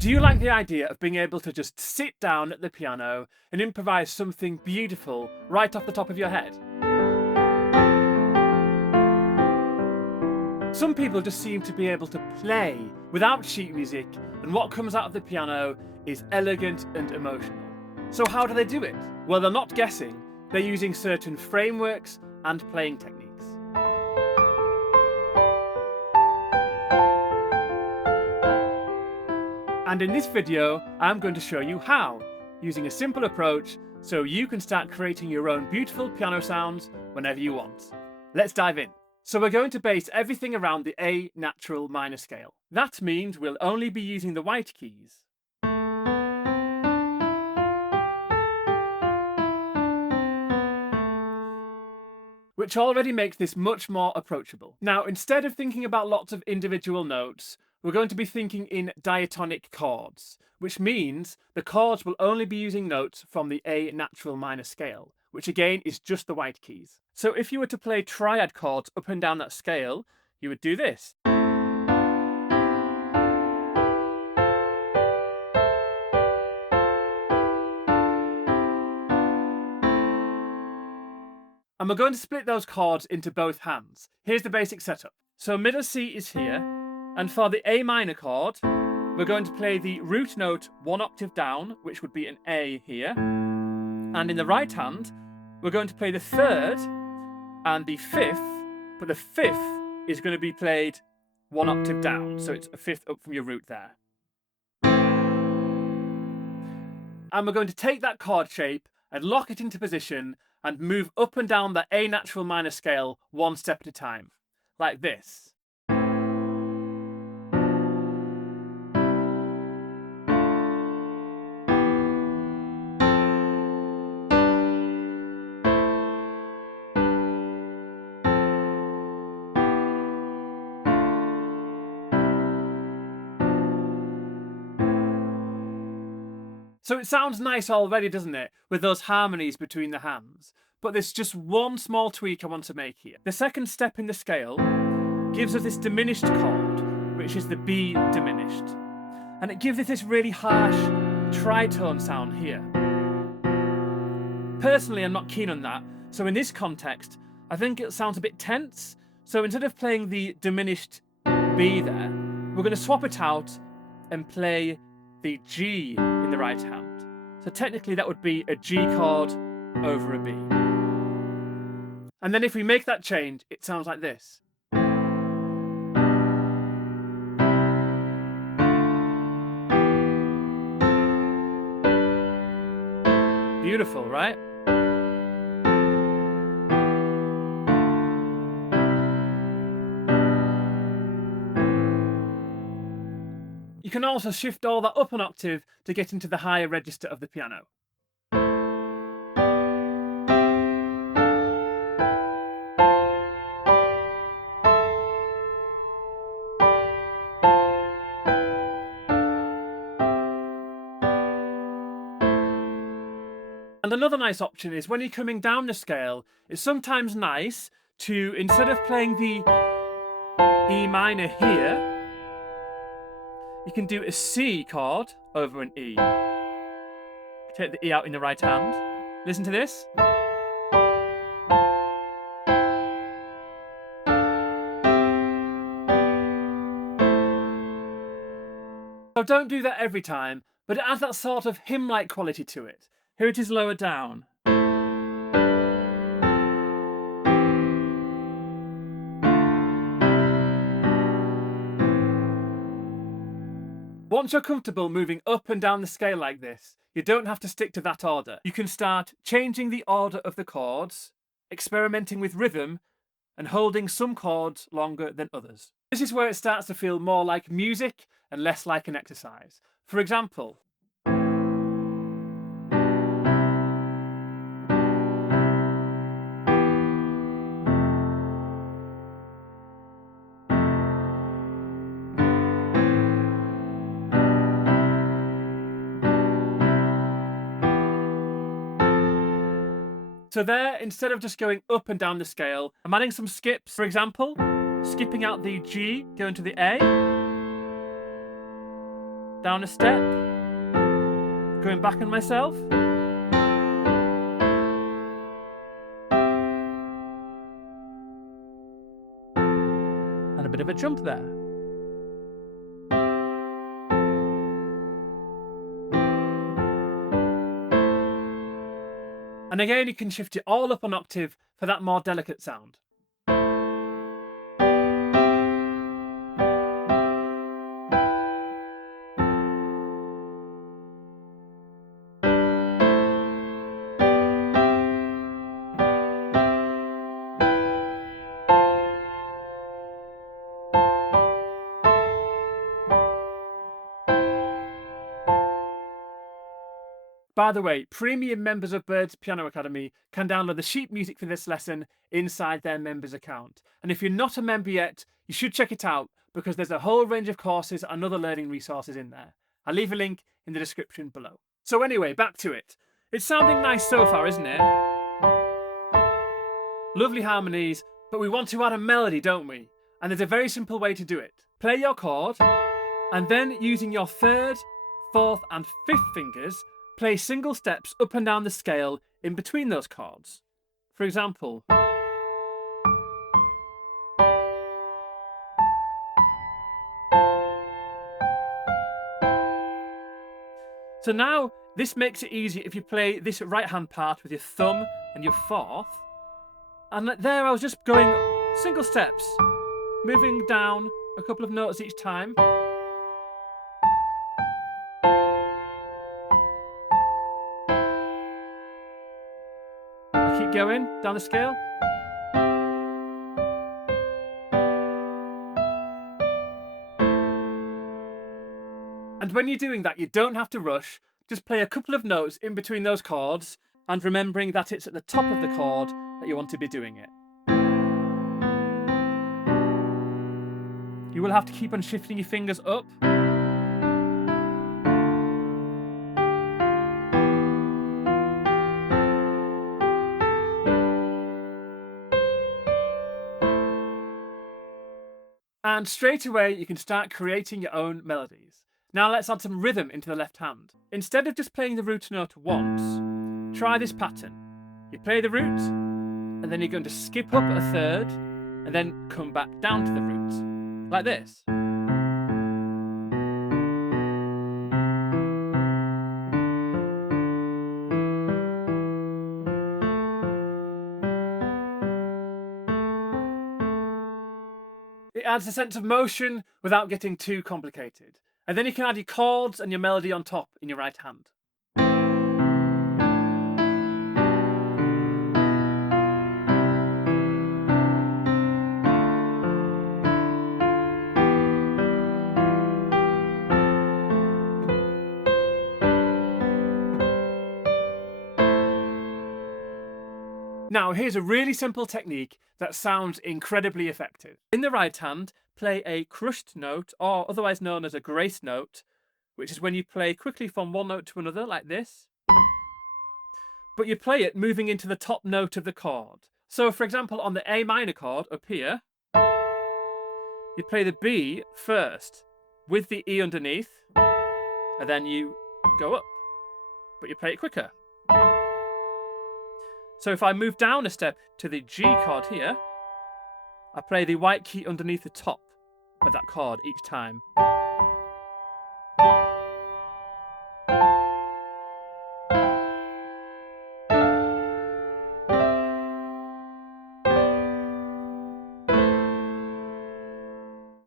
Do you like the idea of being able to just sit down at the piano and improvise something beautiful right off the top of your head? Some people just seem to be able to play without sheet music, and what comes out of the piano is elegant and emotional. So how do they do it? Well, they're not guessing, they're using certain frameworks and playing techniques. And in this video, I'm going to show you how, using a simple approach so you can start creating your own beautiful piano sounds whenever you want. Let's dive in. So we're going to base everything around the A natural minor scale. That means we'll only be using the white keys. Which already makes this much more approachable. Now, instead of thinking about lots of individual notes, we're going to be thinking in diatonic chords, which means the chords will only be using notes from the A natural minor scale, which again is just the white keys. So if you were to play triad chords up and down that scale, you would do this. And we're going to split those chords into both hands. Here's the basic setup. So middle C is here, and for the A minor chord, we're going to play the root note one octave down, which would be an A here. And in the right hand, we're going to play the third and the fifth, but the fifth is going to be played one octave down, so it's a fifth up from your root there. And we're going to take that chord shape and lock it into position and move up and down the A natural minor scale one step at a time, like this. So it sounds nice already, doesn't it, with those harmonies between the hands? But there's just one small tweak I want to make here. The second step in the scale gives us this diminished chord, which is the B diminished. And it gives it this really harsh tritone sound here. Personally, I'm not keen on that, so in this context, I think it sounds a bit tense. So instead of playing the diminished B there, we're going to swap it out and play the G in the right hand. So technically that would be a G chord over a B. And then if we make that change, it sounds like this. Beautiful, right? You can also shift all that up an octave to get into the higher register of the piano. And another nice option is when you're coming down the scale, it's sometimes nice to, instead of playing the E minor here, you can do a C chord over an E. Take the E out in the right hand. Listen to this. So don't do that every time, but it adds that sort of hymn-like quality to it. Here it is lower down. Once you're comfortable moving up and down the scale like this, you don't have to stick to that order. You can start changing the order of the chords, experimenting with rhythm, and holding some chords longer than others. This is where it starts to feel more like music and less like an exercise. For example, so there, instead of just going up and down the scale, I'm adding some skips. For example, skipping out the G, going to the A. down a step, going back on myself. And a bit of a jump there. And again, you can shift it all up an octave for that more delicate sound. By the way, premium members of Bird's Piano Academy can download the sheet music for this lesson inside their members account. And if you're not a member yet, you should check it out because there's a whole range of courses and other learning resources in there. I'll leave a link in the description below. So anyway, back to it. It's sounding nice so far, isn't it? Lovely harmonies, but we want to add a melody, don't we? And there's a very simple way to do it. Play your chord, and then using your third, fourth, and fifth fingers, play single steps up and down the scale in between those chords. For example, so now this makes it easy if you play this right hand part with your thumb and your fourth. And there I was just going single steps, moving down a couple of notes each time. Keep going down the scale. And when you're doing that, you don't have to rush. Just play a couple of notes in between those chords and remembering that it's at the top of the chord that you want to be doing it. You will have to keep on shifting your fingers up. And straight away, you can start creating your own melodies. Now let's add some rhythm into the left hand. Instead of just playing the root note once, try this pattern. You play the root, and then you're going to skip up a third, and then come back down to the root, like this. It adds a sense of motion without getting too complicated. And then you can add your chords and your melody on top in your right hand. Now, here's a really simple technique that sounds incredibly effective. In the right hand, play a crushed note, or otherwise known as a grace note, which is when you play quickly from one note to another, like this. But you play it moving into the top note of the chord. So, for example, on the A minor chord up here, you play the B first with the E underneath, and then you go up, but you play it quicker. So if I move down a step to the G chord here, I play the white key underneath the top of that chord each time.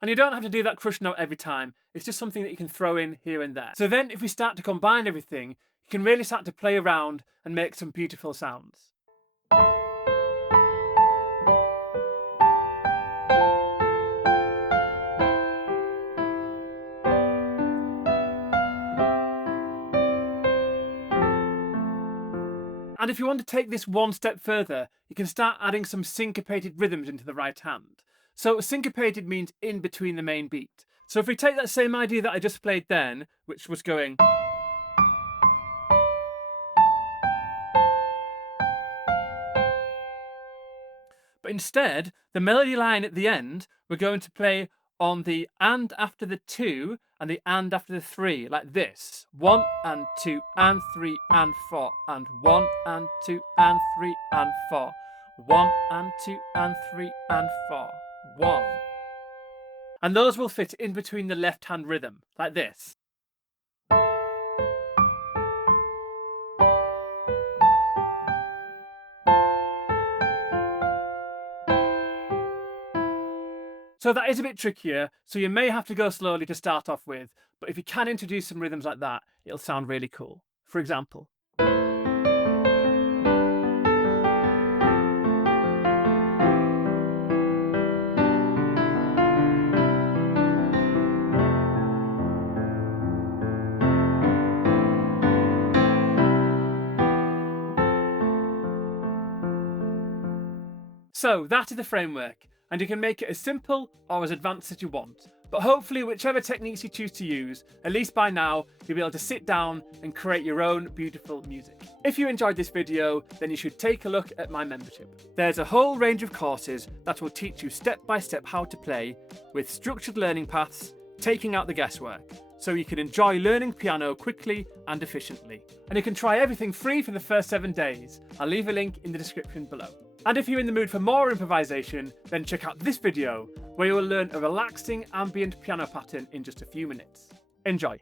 And you don't have to do that crushed note every time. It's just something that you can throw in here and there. So then if we start to combine everything, you can really start to play around and make some beautiful sounds. And if you want to take this one step further, you can start adding some syncopated rhythms into the right hand. So syncopated means in between the main beat. So if we take that same idea that I just played then, which was going, but instead, the melody line at the end, we're going to play on the and after the 2 and the and after the 3, like this. 1 and 2 and 3 and 4, and 1 and 2 and 3 and 4. 1 and 2 and 3 and 4. 1. And those will fit in between the left hand rhythm, like this. So that is a bit trickier, so you may have to go slowly to start off with, but if you can introduce some rhythms like that, it'll sound really cool. For example. So that is the framework, and you can make it as simple or as advanced as you want. But hopefully, whichever techniques you choose to use, at least by now, you'll be able to sit down and create your own beautiful music. If you enjoyed this video, then you should take a look at my membership. There's a whole range of courses that will teach you step by step how to play, with structured learning paths, taking out the guesswork, so you can enjoy learning piano quickly and efficiently. And you can try everything free for the first 7 days. I'll leave a link in the description below. And if you're in the mood for more improvisation, then check out this video, where you will learn a relaxing ambient piano pattern in just a few minutes. Enjoy!